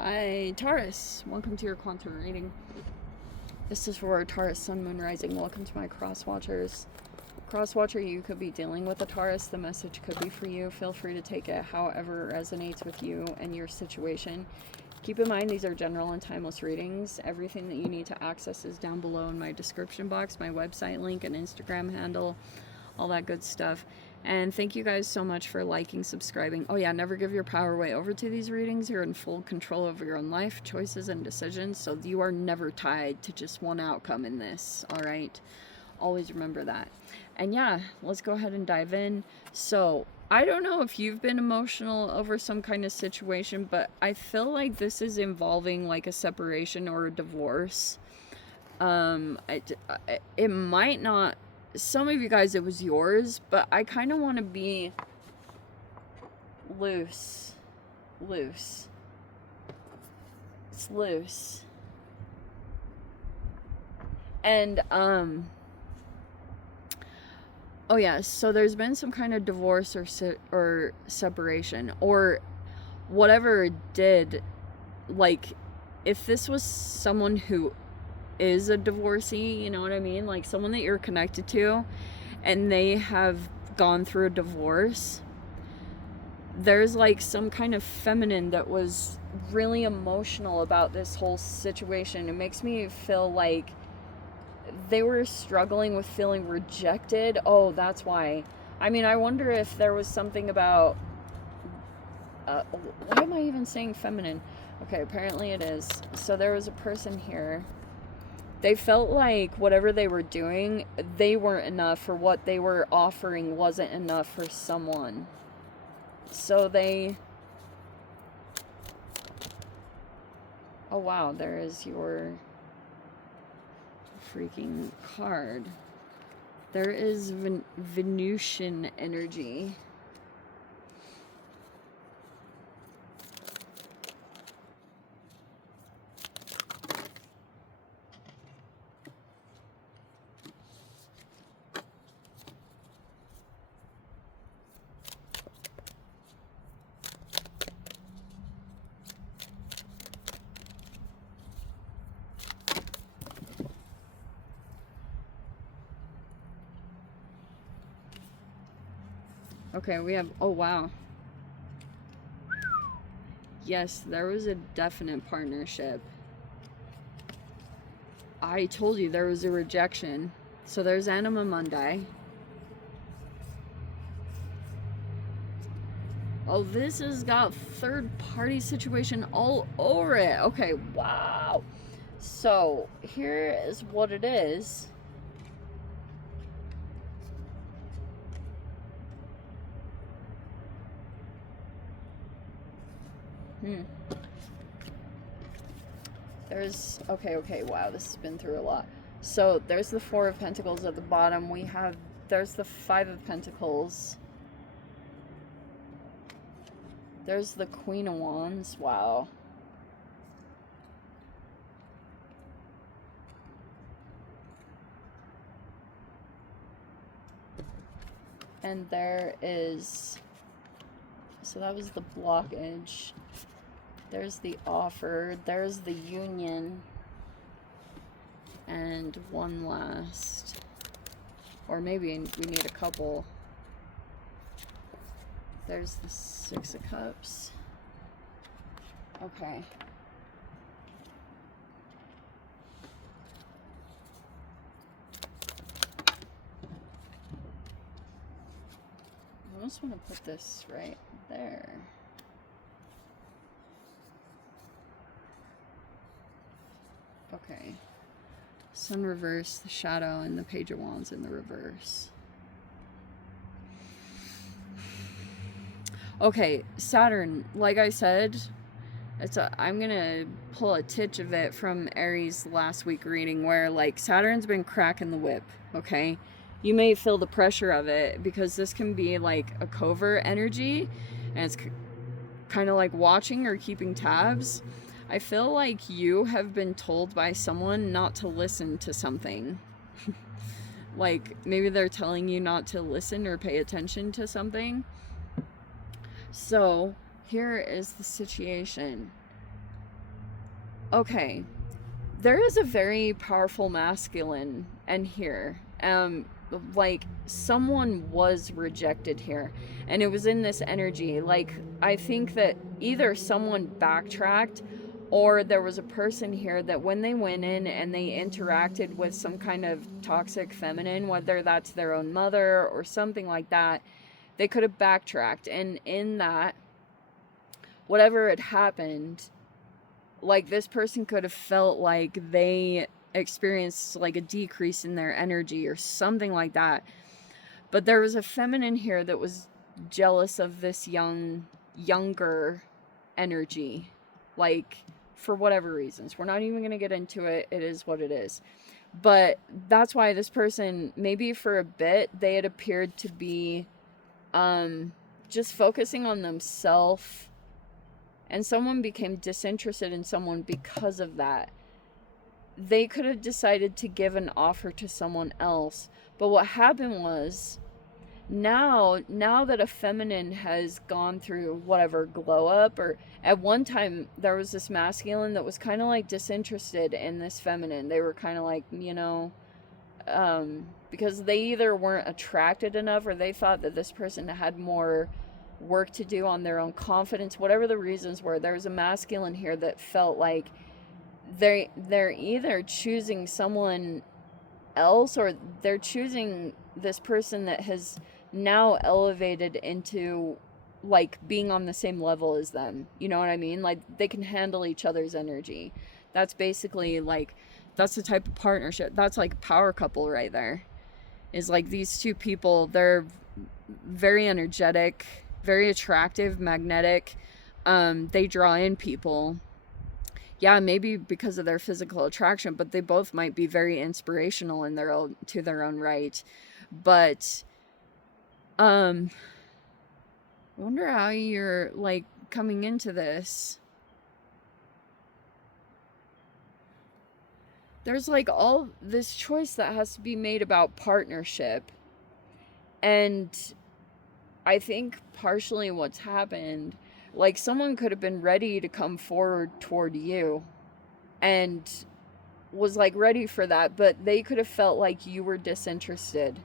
Hi, Taurus. Welcome to your quantum reading. This is for Taurus, Sun, Moon, Rising. Welcome to my cross watchers. Cross watcher, you could be dealing with a Taurus. The message could be for you. Feel free to take it however it resonates with you and your situation. Keep in mind, these are general and timeless readings. Everything that you need to access is down below in my description box, my website link, and Instagram handle, all that good stuff. And thank you guys so much for liking, subscribing. Oh yeah, never give your power away over to these readings. You're in full control over your own life, choices, and decisions. So you are never tied to just one outcome in this, all right? Always remember that. And yeah, let's go ahead and dive in. So I don't know if you've been emotional over some kind of situation, but I feel like this is involving like a separation or a divorce. It might not, some of you guys, it was yours, but I kind of want to be loose. It's loose. And, oh yeah, so there's been some kind of divorce or separation, or whatever it did. Like, if this was someone who is a divorcee, you know what I mean? Like someone that you're connected to and they have gone through a divorce, there's like some kind of feminine that was really emotional about this whole situation. It makes me feel like they were struggling with feeling rejected. Oh, that's why. I mean, I wonder if there was something about why am I even saying feminine? Okay, apparently it is. So there was a person here. They felt like whatever they were doing, they weren't enough, or what they were offering wasn't enough for someone. So they... Oh wow, there is your freaking card. There is Venusian energy. Okay, we have, oh wow. Yes, there was a definite partnership. I told you there was a rejection. So there's Anima Mundi. Oh, this has got third party situation all over it. Okay, wow. So here is what it is. There's, okay, wow, this has been through a lot. So there's the Four of Pentacles at the bottom. There's the Five of Pentacles. There's the Queen of Wands, wow. And there is, so that was the blockage. There's the offer. There's the union. And one last. Or maybe we need a couple. There's the Six of Cups. Okay. I almost want to put this right there. Okay. Sun reverse, the shadow, and the Page of Wands in the reverse. Okay, Saturn, like I said, I'm gonna pull a titch of it from Aries last week reading, where like Saturn's been cracking the whip, okay? You may feel the pressure of it because this can be like a covert energy, and it's kind of like watching or keeping tabs. I feel like you have been told by someone not to listen to something. Like maybe they're telling you not to listen or pay attention to something. So here is the situation. Okay. There is a very powerful masculine in here. Like someone was rejected here, and it was in this energy. Like, I think that either someone backtracked, or there was a person here that when they went in and they interacted with some kind of toxic feminine, whether that's their own mother or something like that, they could have backtracked. And in that, whatever had happened, like, this person could have felt like they experienced like a decrease in their energy or something like that. But there was a feminine here that was jealous of this younger energy, like, for whatever reasons. We're not even going to get into it. It is what it is. But that's why this person, maybe for a bit, they had appeared to be just focusing on themselves, and someone became disinterested in someone because of that. They could have decided to give an offer to someone else, but what happened was, now that a feminine has gone through whatever glow up, or at one time there was this masculine that was kind of like disinterested in this feminine. They were kind of like, because they either weren't attracted enough, or they thought that this person had more work to do on their own confidence, whatever the reasons were. There was a masculine here that felt like they're either choosing someone else, or they're choosing this person that has now elevated into like being on the same level as them. You know what I mean? Like, they can handle each other's energy. That's basically like, that's the type of partnership. That's like a power couple right there. Is like these two people, they're very energetic, very attractive, magnetic. They draw in people. Yeah, maybe because of their physical attraction, but they both might be very inspirational in their own, to their own right. But I wonder how you're like coming into this. There's like all this choice that has to be made about partnership. And I think partially what's happened, like, someone could have been ready to come forward toward you and was like ready for that, but they could have felt like you were disinterested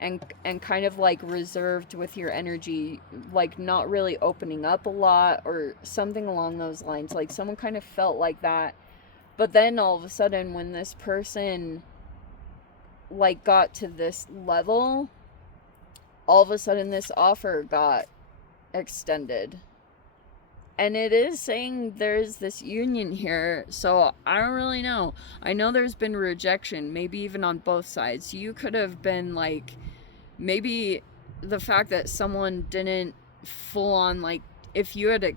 and kind of like reserved with your energy, like not really opening up a lot or something along those lines. Like, someone kind of felt like that. But then all of a sudden, when this person like got to this level, all of a sudden this offer got extended. And it is saying there's this union here, so I don't really know. I know there's been rejection, maybe even on both sides. You could have been like, maybe the fact that someone didn't full on, like, if you had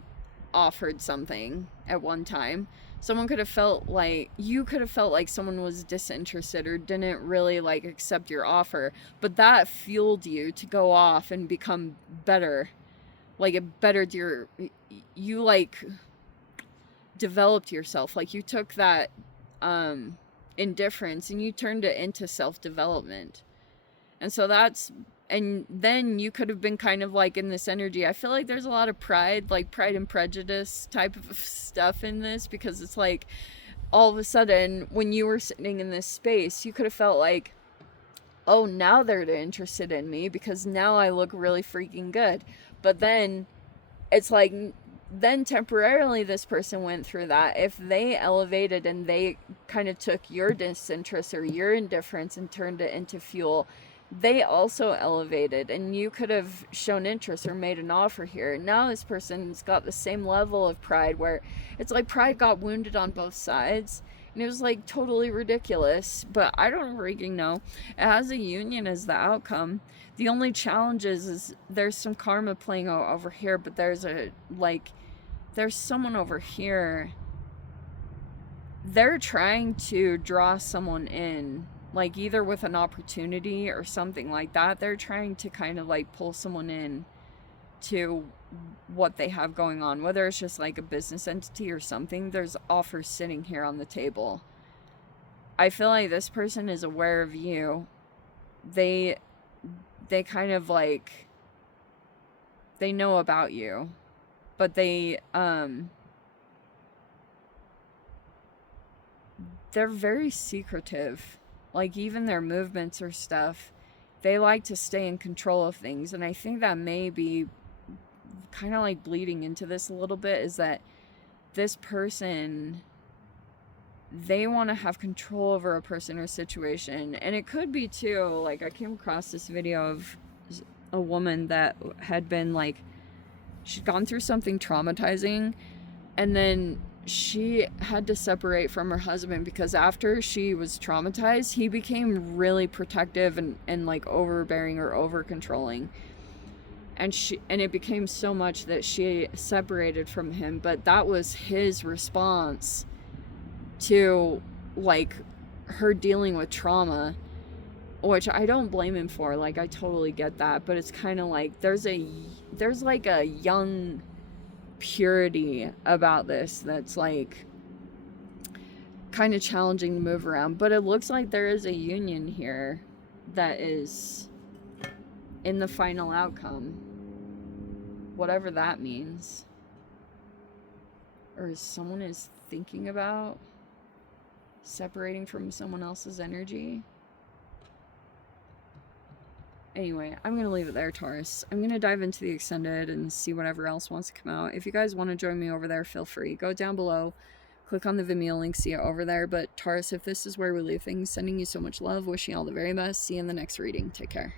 offered something at one time, someone could have felt like, you could have felt like someone was disinterested or didn't really like accept your offer, but that fueled you to go off and become better. Like, it bettered your, you like developed yourself. Like, you took that indifference and you turned it into self-development. And so that's, and then you could have been kind of like in this energy. I feel like there's a lot of pride, like Pride and Prejudice type of stuff in this, because it's like all of a sudden when you were sitting in this space, you could have felt like, oh, now they're interested in me because now I look really freaking good. But then it's like, then temporarily this person went through that. If they elevated and they kind of took your disinterest or your indifference and turned it into fuel, they also elevated, and you could have shown interest or made an offer here. Now this person's got the same level of pride, where it's like pride got wounded on both sides, and it was like totally ridiculous. But I don't freaking know. It has a union as the outcome. The only challenge is there's some karma playing over here, but there's a, like, there's someone over here. They're trying to draw someone in, like either with an opportunity or something like that. They're trying to kind of like pull someone in to what they have going on, whether it's just like a business entity or something. There's offers sitting here on the table. I feel like this person is aware of you. They kind of like, they know about you, but they they're very secretive. Like, even their movements or stuff, they like to stay in control of things. And I think that may be kind of like bleeding into this a little bit, is that this person, they want to have control over a person or situation. And it could be too, like, I came across this video of a woman that had been like, she'd gone through something traumatizing, and then she had to separate from her husband because after she was traumatized, he became really protective and like overbearing or over controlling. And it became so much that she separated from him. But that was his response to like her dealing with trauma, which I don't blame him for. Like, I totally get that, but it's kind of like there's like a young purity about this that's like kind of challenging to move around. But it looks like there is a union here that is in the final outcome, whatever that means, or someone is thinking about separating from someone else's energy. Anyway, I'm going to leave it there, Taurus. I'm going to dive into the extended and see whatever else wants to come out. If you guys want to join me over there, feel free. Go down below, click on the Vimeo link, see it over there. But Taurus, if this is where we leave things, sending you so much love, wishing you all the very best. See you in the next reading. Take care.